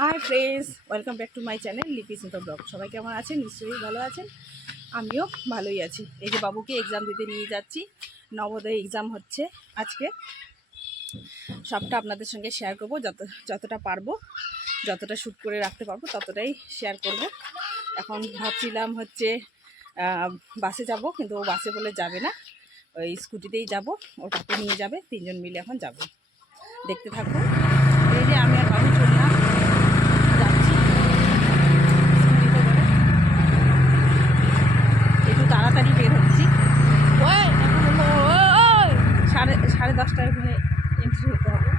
Hi friends, welcome back to my channel লিপি simple blog. সবাই কেমন আছেন? নিশ্চয়ই ভালো আছেন, আমিও ভালোই আছি। এই যে বাবুকে এক্সাম দিতে নিয়ে যাচ্ছি, নবোদয় এক্সাম হচ্ছে আজকে। সবটা আপনাদের সঙ্গে শেয়ার করবো, যতটা পারবো, যতটা শ্যুট করে রাখতে পারবো ততটাই শেয়ার করব। এখন ভাবছিলাম হচ্ছে বাসে যাব, কিন্তু ও বাসে বলে যাবে না, ওই স্কুটিতেই যাব, ওটাকে নিয়ে যাবে, তিনজন মিলে এখন যাব। দেখতে থাকবো। এই যে আমি আর বাবু চললাম, যাচ্ছি স্কুটিতে করে। একটু তাড়াতাড়ি বের হচ্ছি, 10:30টায় ওখানে এন্ট্রি হতে হবে,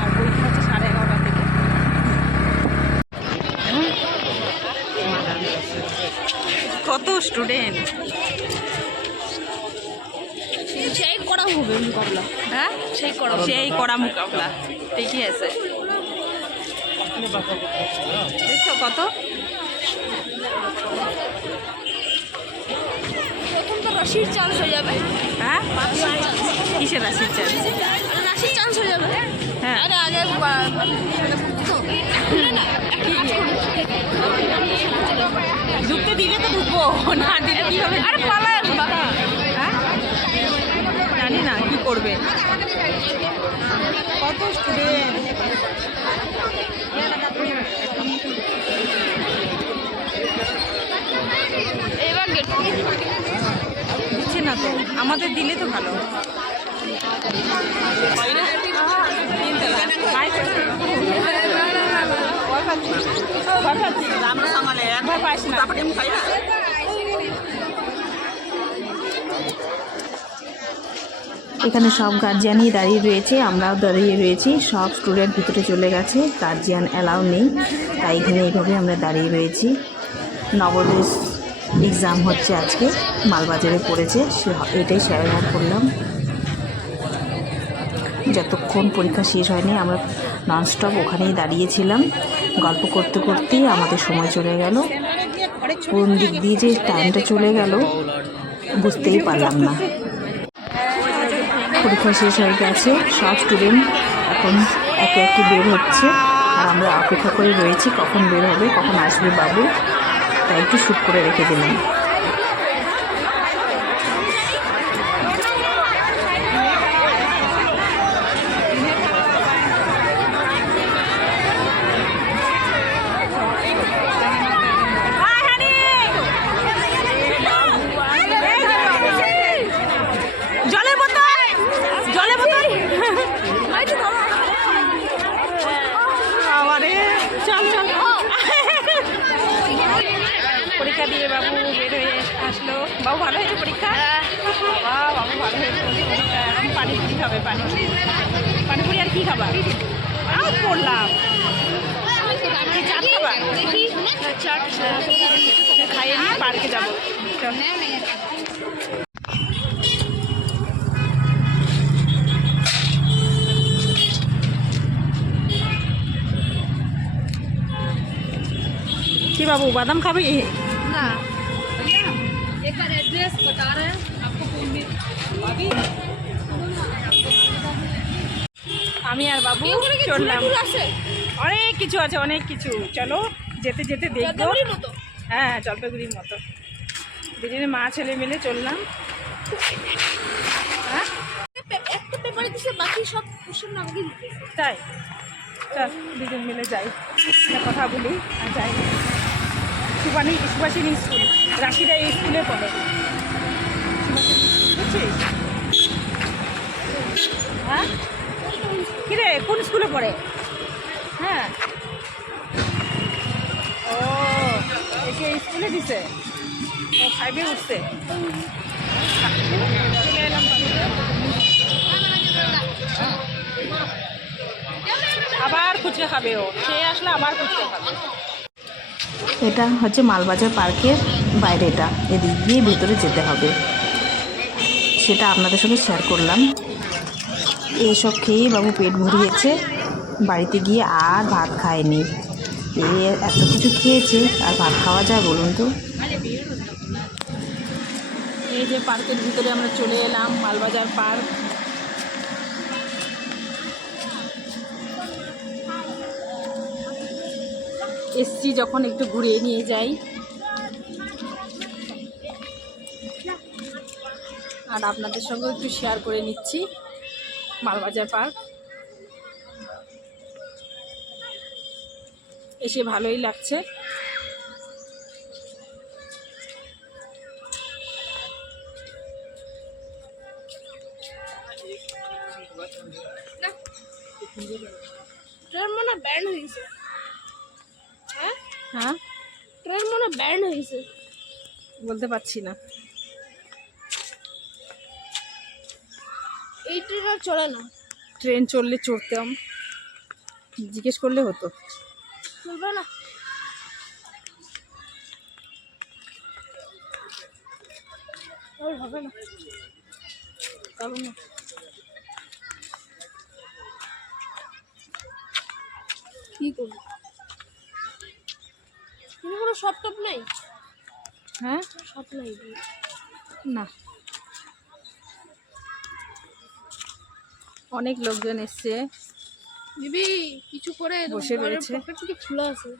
আর পরীক্ষা হচ্ছে 11:30 থেকে। কত স্টুডেন্ট, সেই করা হবে মোকাবলা। হ্যাঁ, সেই করা মোকাবলা, ঠিকই আছে। দেখছো কত? প্রথম তো রাশির চান্স হয়ে যাবে। হ্যাঁ, কিসের রাশির চান্স? রাশির চান্স হয়ে যাবে। হ্যাঁ, আরে আগে ঢুকতে দিলে তো ঢুকবো, না দিলে কি হবে? আরে পালায় হ্যাঁ, জানি না কি করবে। কত স্টুডেন্ট, এবার গেট দিচ্ছে না তো, আমাদের দিলে তো ভালো। এখানে সব গার্জিয়ানই দাঁড়িয়ে রয়েছে, আমরাও দাঁড়িয়ে রয়েছি। সব স্টুডেন্ট ভিতরে চলে গেছে, গার্জিয়ান অ্যালাউ নেই, তাই এখানে এইভাবে আমরা দাঁড়িয়ে রয়েছি। নবোদয় এক্সাম হচ্ছে আজকে, মালবাজারে পড়েছে, এটাই শেয়ার করলাম। যতক্ষণ পরীক্ষা শেষ হয়নি আমরা ননস্টপ ওখানেই দাঁড়িয়েছিলাম, গল্প করতে করতেই আমাদের সময় চলে গেল। কোন দিক দিয়ে যে টাইমটা চলে গেল বুঝতেই পারলাম না। পরীক্ষা শেষ হয়ে গেছে, সব স্টুডেন্ট এখন একে একে বের হচ্ছে, আর আমরা অপেক্ষা করে রয়েছি কখন বের হবে, কখন আসবে বাবু, তাই একটু শ্যুট করে রেখে দিলাম। পরীক্ষা দিয়ে বাবু বের হয়ে আসলো। বাবু ভালো হয়েছে পরীক্ষা? বাবু ভালো হয়েছে পরীক্ষা। এখন পানিপুরি খাবে, পানিপুরি আর কি খাবা? পড়লাম চাট খাবা, চাট খাইয়ে নিয়ে পার্কে যাবো। কি বাবু, বাদাম খাবে? ना एक बार एड्रेस बता रहे हैं आपको फोन में। আমি আর বাবু চললাম। অনেক কিছু আছে, অনেক কিছু। চলো যেতে যেতে দেখবো। হ্যাঁ, জলপাইগুড়ির মতো। দুজনে মা ছেলে মিলে চললাম। হ্যাঁ, একটা পেপারে দিছে, বাকি সব কোশ্চেন আমাকে দিতেছে। তাই চল দুজন মিলে যাই, কথা বলি আর যাই। সুভাষিনী স্কুল, রাশিরা এই স্কুলে পড়ে, বুঝছিস? হ্যাঁ, কিরে কোন স্কুলে পড়ে? হ্যাঁ, ও একে স্কুলে দিছে, ও 5-এ উঠছে। চলে এলাম আবার ফুচকা খাবে, ও সে আসলে আবার ফুচকা খাবে। এটা হচ্ছে মালবাজার পার্কের বাইরেটা, এদিক দিয়ে ভেতরে যেতে হবে, সেটা আপনাদের সঙ্গে শেয়ার করলাম। এইসব খেয়ে বাবু পেট ভরিয়েছে, বাড়িতে গিয়ে আর ভাত খায়নি। এত কিছু খেয়েছে, আর ভাত খাওয়া যায় বলুন তো? এই যে পার্কের ভিতরে আমরা চলে এলাম, মালবাজার পার্ক। এসছি যখন একটু ঘুরিয়ে নিয়ে যাই। আর আপনাদের সঙ্গে একটু শেয়ার করে নিচ্ছি মালবাজার পার্ক। এসে ভালোই লাগছে। ট্রেন মনে ব্যান্ড হয়েছে। হ্যাঁ হ্যাঁ, ট্রেন মনে ব্যান্ড হয়েছে। বলতে পারছি না। এই ট্রেন আর চলে না। ট্রেন চললে চড়তাম, জিজ্ঞেস করলে হতো। চলবে না। আর হবে না, তবে না, কি করবো? কিন্তু কোনো শপ টপ নেই। হ্যাঁ শপ নেই না, অনেক লোকজন এসছে, দিদি কিছু করে বসে রয়েছে। পকেট থেকে খোলা আছে।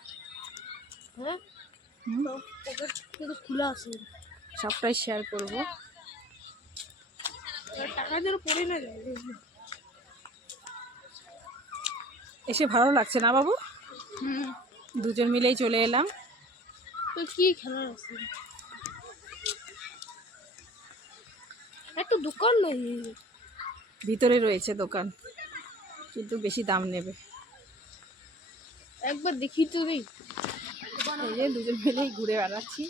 হ্যাঁ পকেট থেকে খোলা আছে। সবটাই শেয়ার করব। টাকা যেন পড়ে না যায়। এসে ভালো লাগছে না বাবু? হুম, দুজন মিলেই চলে এলাম। তো কি খেলার আছে? একটা দোকান নেই। ভিতরে রয়েছে দোকান, কিন্তু বেশি দাম নেবে। একবার দেখি তো নেই। এই যে দুজন মিলেই ঘুরে বেড়াচ্ছি।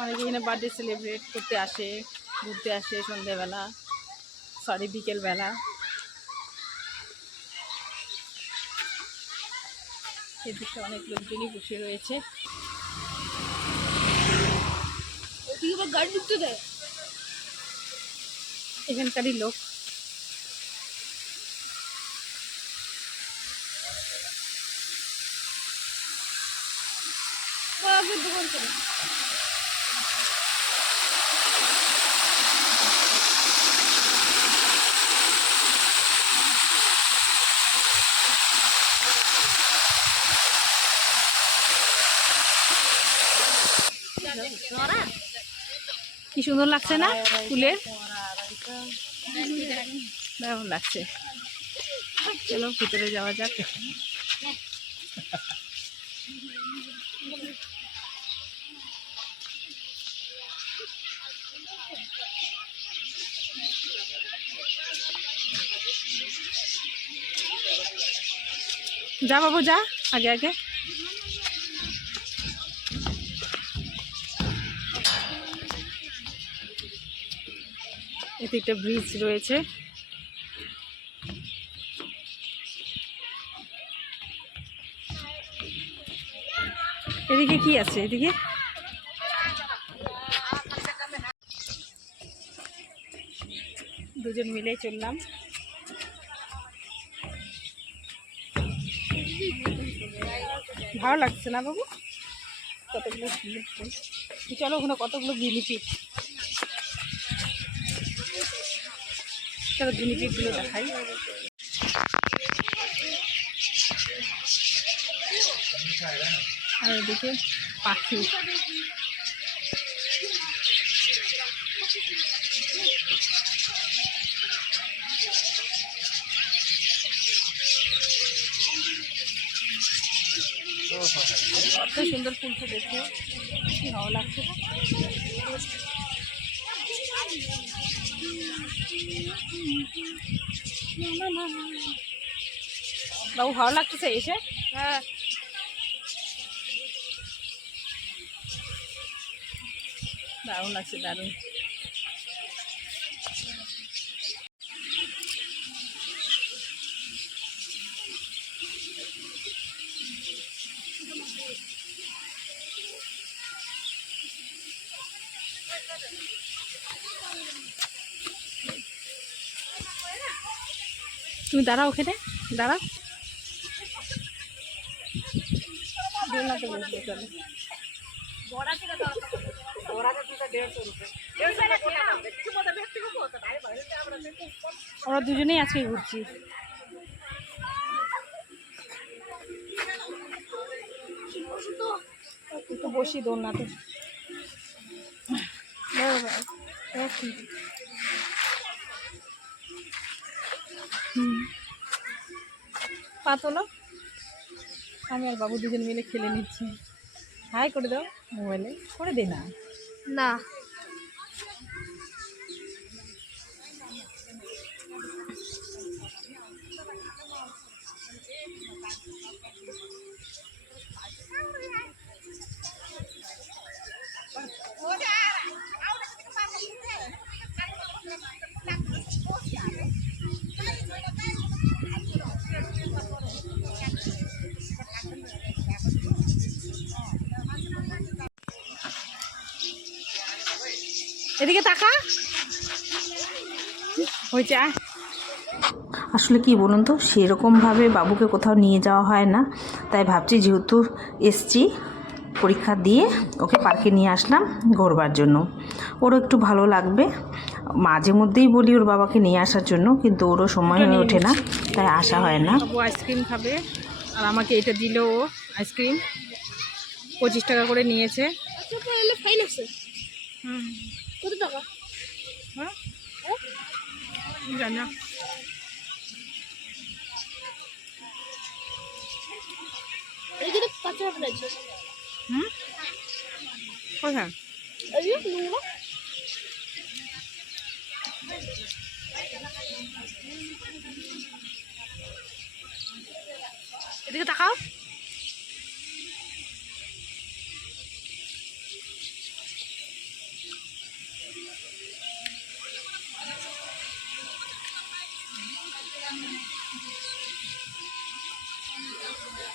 অনেকে এখানে বার্থডে সেলিব্রেট করতে আসে, ঘুরতে আসে সন্ধ্যেবেলা, সরি বিকেলবেলা। এদিকে অনেক লোকজনই বসে রয়েছে। ওদিকে আবার গাড়ি ঢুকতে দেয়। এখানকারই লোক। আগের দোকান থেকে কি সুন্দর লাগছে না ফুলের? দারুণ লাগছে। চলো ভিতরে যাওয়া যাক। যা বাবু যা, আগে আগে। এতে একটা ব্রিজ রয়েছে। এদিকে কি আছে? এদিকে দুজন মিলেই চললাম। ভালো লাগছে না বাবু? কতগুলো ফুল। চলো ওখানে কতগুলো গিনিপিগ। চলো গিনিপিগগুলো দেখাই। আর এদিকে পাখি। কত সুন্দর ফুলটা দেখে কি ভালো লাগছে না? বাবু ভালো লাগতেছে এসে? হ্যাঁ দারুণ লাগছে, দারুণ। তুমি দাঁড়াও, ওখানে দাঁড়াও। দোলনাতে বসবে, চলো। ওরা দুজনেই আজকে ঘুরছি। একটু বসি দোলনাতে। পা তোলো, আমি আর বাবু দুজন মিলে খেলে নিচ্ছি। হাই করে দাও, মোবাইলে করে দে না। না এদিকে তাকা হয়েছে। আসলে কি বলুন তো, সেরকমভাবে বাবুকে কোথাও নিয়ে যাওয়া হয় না, তাই ভাবছি যেহেতু এসছি পরীক্ষা দিয়ে ওকে পার্কে নিয়ে আসলাম ঘোরবার জন্য, ওরও একটু ভালো লাগবে। মাঝে মধ্যেই বলি ওর বাবাকে নিয়ে আসার জন্য, কিন্তু ওরও সময় হয়ে ওঠে না, তাই আসা হয় না। বাবু আইসক্রিম খাবে আর আমাকে এটা দিল। ও আইসক্রিম 25 টাকা করে নিয়েছে। এলে ফাইন আছে। হুম, কত টাকা? হ্যাঁ জানি না। এখানে কাঁচা আপেল আছে। হুম, কোথায়? এই যে নোংরা। এদিকে তাকাও।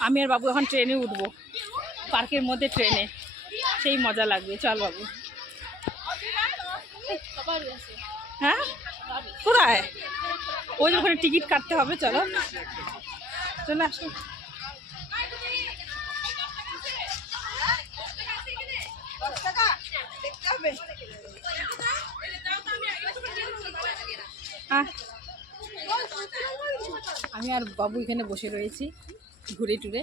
আমি আর বাবু এখন ট্রেনে উঠবো, পার্কের মধ্যে ট্রেনে, সেই মজা লাগবে। চল বাবু। হ্যাঁ কোথায়? ওই যে ওখানে টিকিট কাটতে হবে। চলো চলে আসো। আমি আর বাবু এখানে বসে রয়েছি ঘুরে টুরে।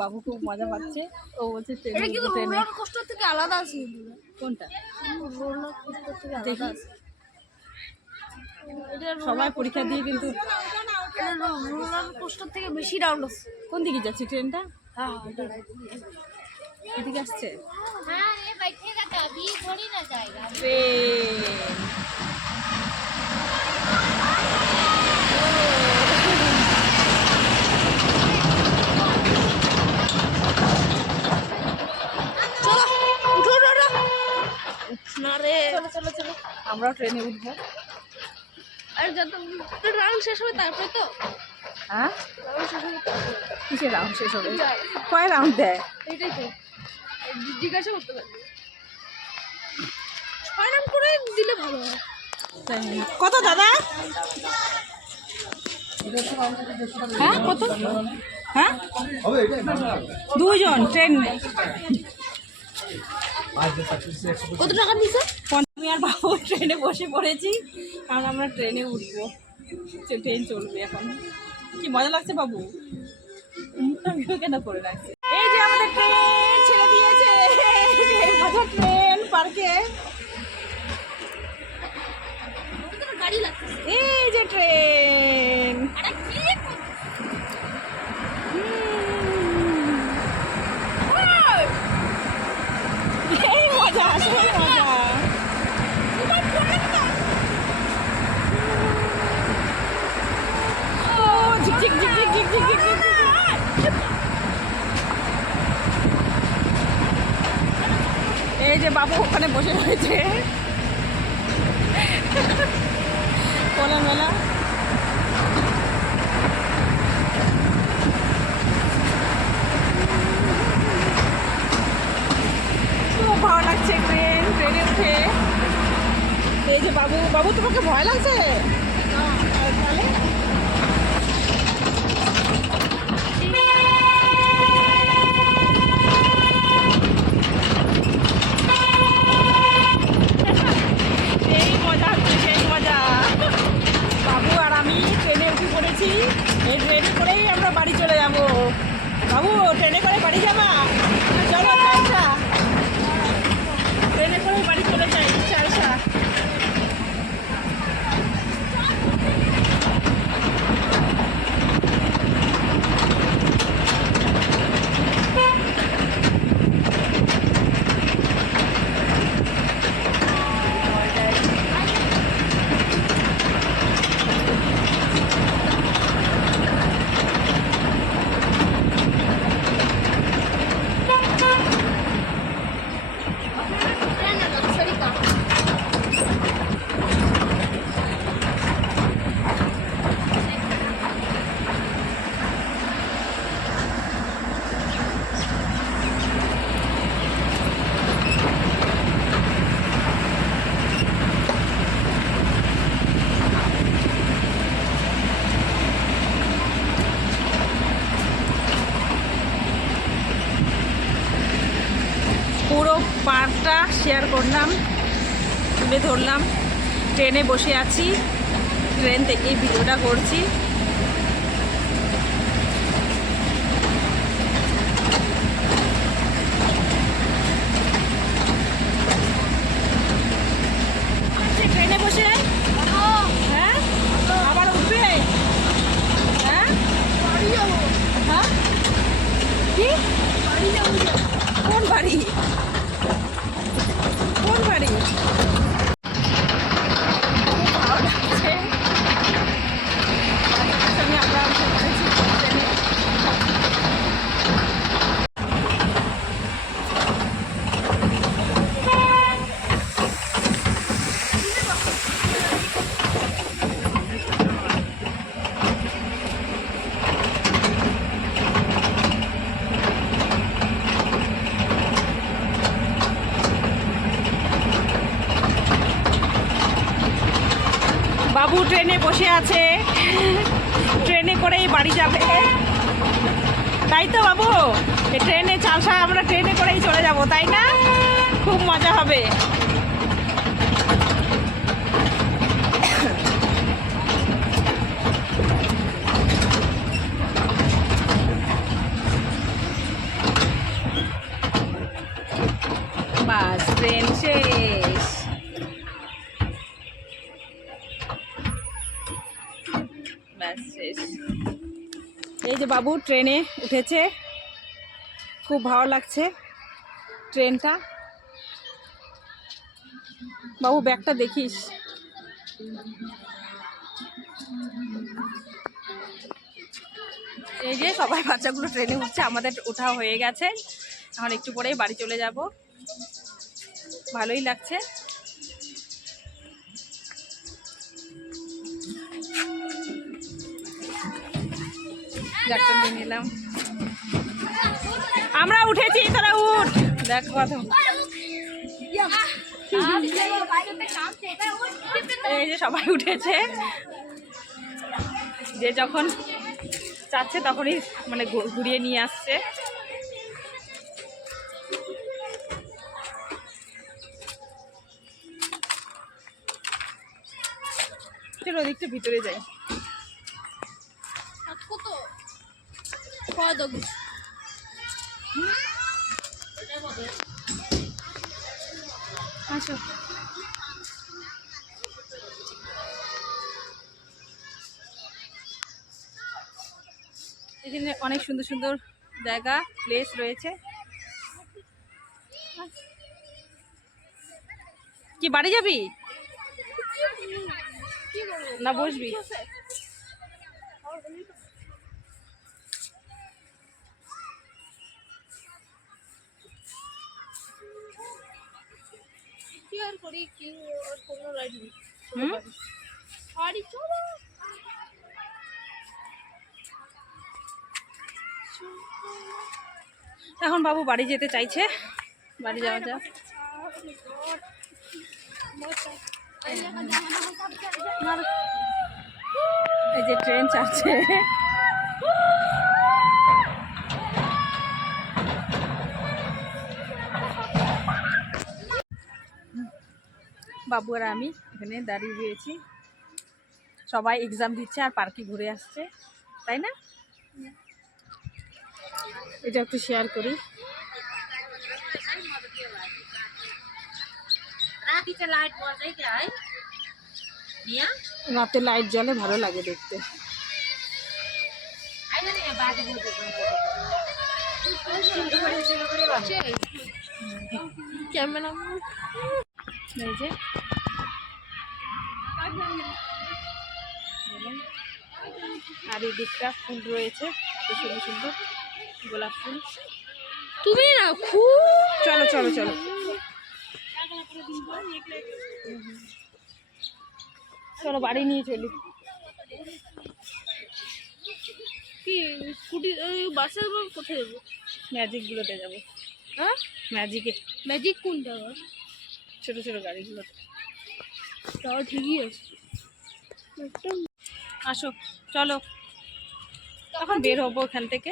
বাবু খুব মজা পাচ্ছে। ও বলছে এটা কিন্তু ট্রেনে। রোলার কোস্টার থেকে আলাদা আছে। কোনটা? রোলার কোস্টার থেকে দেখি। আলাদা আছে। সবাই পরীক্ষা দিয়ে কিন্তু রোলার কোস্টার থেকে বেশি রাউন্ড আছে। কোন দিকে যাচ্ছে ট্রেনটা? হ্যাঁ এদিকে আসছে हाँ ये बैठेगा तो अभी थोड़ी ना जाएगा। ট্রেন। चलो उठो उठो ना रे। চলো চলো চলো, আমরাও ট্রেনে উঠবো। अरे जब राउंड शेष হবে তারপরে তো হ্যাঁ রাউন্ড শেষ হবে তারপরে। কিসের রাউন্ড শেষ হবে? কয় রাউন্ড দেয়? এটাই তো জিজ্ঞাসা করতে পারবে। 6 রাউন্ড করে দিলে ভালো হয়। জানি না। কত দাদা? হ্যাঁ কত? হ্যাঁ দুজন ট্রেন। কত টাকা নিছে? আমি আর বাবু ট্রেনে বসে পড়েছি, কারণ আমরা ট্রেনে উঠবো। ট্রেন চলবে এখন। কি মজা লাগছে বাবু, মুখটা ভিডিও কেন করে রাখছে। এই যে আমাদের ট্রেন ছেড়ে দিয়েছে, মজা ট্রেন পার্কে। গাড়ি লাগছে। এই যে ট্রেন। আরে কি এই মজা, আসলে মজা। ও ঝিক ঝিক ঝিক ঝিক ঝিক ঝিক ঝিক ঝিক ঝিক। এই যে বাবু ওখানে বসে রয়েছে খোলামেলা। খুব ভালো লাগছে ট্রেনে উঠে। এই যে বাবু, বাবু তোমাকে ভয় লাগছে? আর তাহলে এই মজা হচ্ছে, সেই মজা। শেয়ার করলাম, তুলে ধরলাম। ট্রেনে বসে আছি, ট্রেন থেকেই ভিডিওটা করছি। ট্রেনে বসে হ্যাঁ আবার উঠবে? হ্যাঁ হ্যাঁ কি কোন বাড়ি? কোন বাড়ি? ভালো লাগছে। সঙ্গে আমরা উঠে পড়েছি ট্রেনে। বাবু ট্রেনে বসে আছে, ট্রেনে করেই বাড়ি যাবে, তাই তো বাবু? এই ট্রেনে চালসা আমরা ট্রেনে করেই চলে যাব, তাই না? খুব মজা হবে। বাস ট্রেন শেষ। ব্যাস শেষ। এই যে বাবু ট্রেনে উঠেছে, খুব ভালো লাগছে ট্রেনটা। বাবু ব্যাগটা দেখিস। এই যে সবাই বাচ্চাগুলো ট্রেনে উঠছে, আমাদের ওঠা হয়ে গেছে। এখন একটু পরেই বাড়ি চলে যাব। ভালোই লাগছে। নিয়ে নিলাম, আমরা উঠেছি, তোরা উঠ। দেখ কত এই যে সবাই উঠেছে, যে যখন চাচ্ছে তখনই মানে ঘুরিয়ে নিয়ে আসছে। চলো ওদিকটা ভিতরে যাই। আচ্ছা এখানে অনেক সুন্দর সুন্দর জায়গা, প্লেস রয়েছে। কি বাড়ি যাবি না বসবি? এখন বাবু বাড়ি যেতে চাইছে, বাড়ি যাওয়া যাক। এই যে ট্রেন চাচ্ছে। বাবু আর আমি এখানে দাঁড়িয়ে রয়েছি, সবাই এক্সাম দিচ্ছে আর পার্কে ঘুরে আসছে, তাই না? এটা একটু শেয়ার করি। রাতে লাইট জ্বলে, ভালো লাগে দেখতে। এই যে আর এই দিকটা ফুল রয়েছে, এত সুন্দর সুন্দর গোলাপ ফুল। তুমি না খুব চলো চলো চলো, চলো বাড়ি নিয়ে চলি। কি স্কুটি বাসে কোথায় যাবো? ম্যাজিকগুলোতে যাবো। হ্যাঁ ম্যাজিকে, ম্যাজিক কোনটা? ছোট ছোট গাড়িগুলোতে। তাও ঠিকই আছে। আসো চলো, এখন বের হবো এখান থেকে।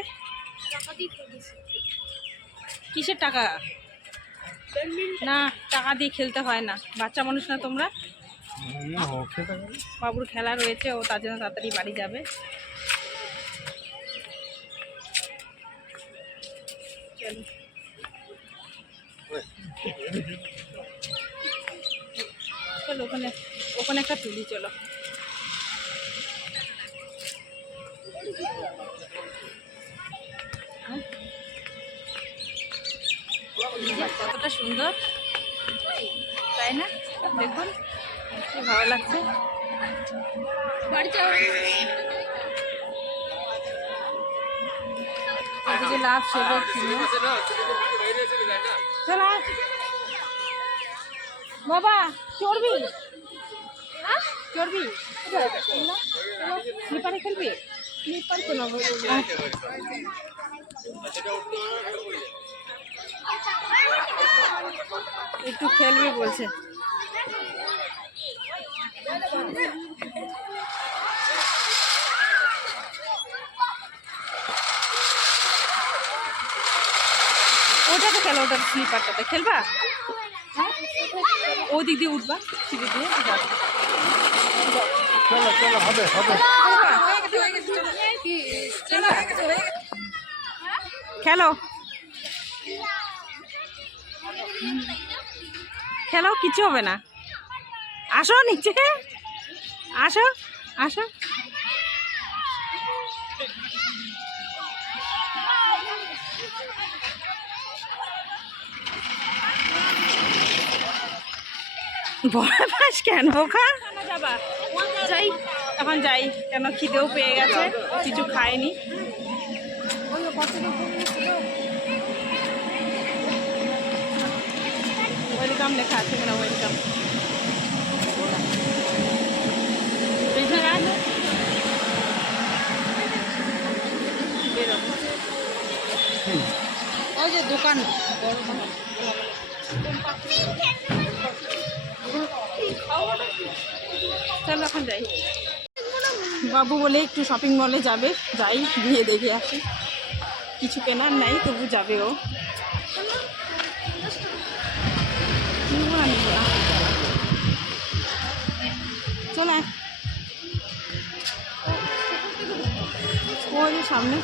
কিসের টাকা? না, টাকা দিয়ে খেলতে হয় না, বাচ্চা মানুষ না তোমরা। বাবুর খেলা রয়েছে, ও তার জন্য তাড়াতাড়ি বাড়ি যাবে। চলো চলো, ওখানে ওখানে একটা তুলি, চলো। কতটা সুন্দর, তাই না? দেখুন কি ভালো লাগছে। বাড়ি যাও। এদিকে লাভ সেবে চল বাবা, চড়বি? চড়বি? স্লিপারে খেলবি? স্লিপার কেন? একটু খেলবি বলছে। ওটাতে খেলো, ওটাতে স্লিপারটাতে খেলবা? হ্যাঁ, ওদিক দিয়ে উঠবা, সিঁড়ি দিয়ে খেলো খেলো, কিছু হবে না। আসো নিচে, আসো আসো। ভয় পাস কেন? যাবা? যাই, এখন যাই, কেন খিদেও পেয়ে গেছে, কিছু খাইনি। ওয়েলকাম লেখা আছে কিনা? ওয়েলকাম। ওই যে দোকান, চলো এখন যাই। বাবু বলে একটু শপিং মলে যাবে, যাই গিয়ে দেখে আসি। কিছু কেনার নাই, তবু যাবে ও। চলে ওই যে সামনে।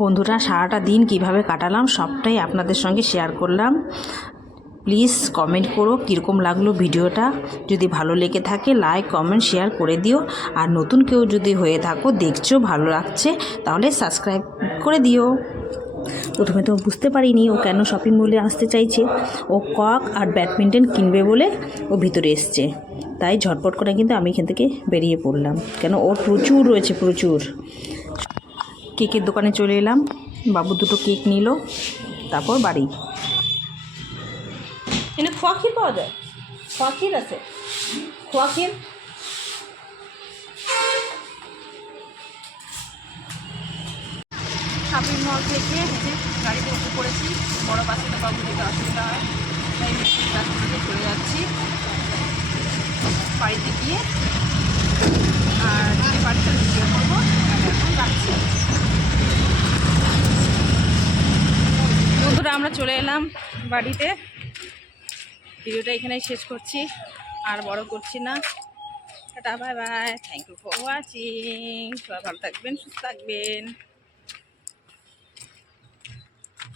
বন্ধুরা, সারাটা দিন কিভাবে কাটালাম সবটাই আপনাদের সঙ্গে শেয়ার করলাম। প্লিজ কমেন্ট করো কীরকম লাগলো ভিডিওটা। যদি ভালো লেগে থাকে লাইক কমেন্ট শেয়ার করে দিও। আর নতুন কেউ যদি হয়ে থাকো, দেখছো ভালো লাগছে, তাহলে সাবস্ক্রাইব করে দিও। প্রথমে তো বুঝতে পারিনি ও কেন শপিং মলে আসতে চাইছে। ও কক আর ব্যাডমিন্টন কিনবে বলে ও ভিতরে এসছে, তাই ঝটপট করে কিন্তু আমি এখান থেকে বেরিয়ে পড়লাম, কেন ওর প্রচুর রয়েছে, প্রচুর। কেকের দোকানে চলে এলাম, বাবু দুটো কেক নিল, তারপর বাড়ি। এখানে খোয়া ক্ষীর পাওয়া যায়? খোয়া ক্ষীর আছে? খোয়া ক্ষীর শপিং মল থেকে গাড়িতে উঠে পড়েছি। বড় বাসে তো বাবু যেতে অসুবিধা হয়, তাই রাস্তা থেকে চলে যাচ্ছি বাড়িতে গিয়ে। আর যে বাড়িতে ভিডিও করবো এখন যাচ্ছি। বন্ধুরা, আমরা চলে এলাম বাড়িতে। ভিডিওটা এখানেই শেষ করছি, আর বড় করছি না। Tata, bye bye, thank you for watching. সবাই ভালো থাকবেন, সুস্থ থাকবেন।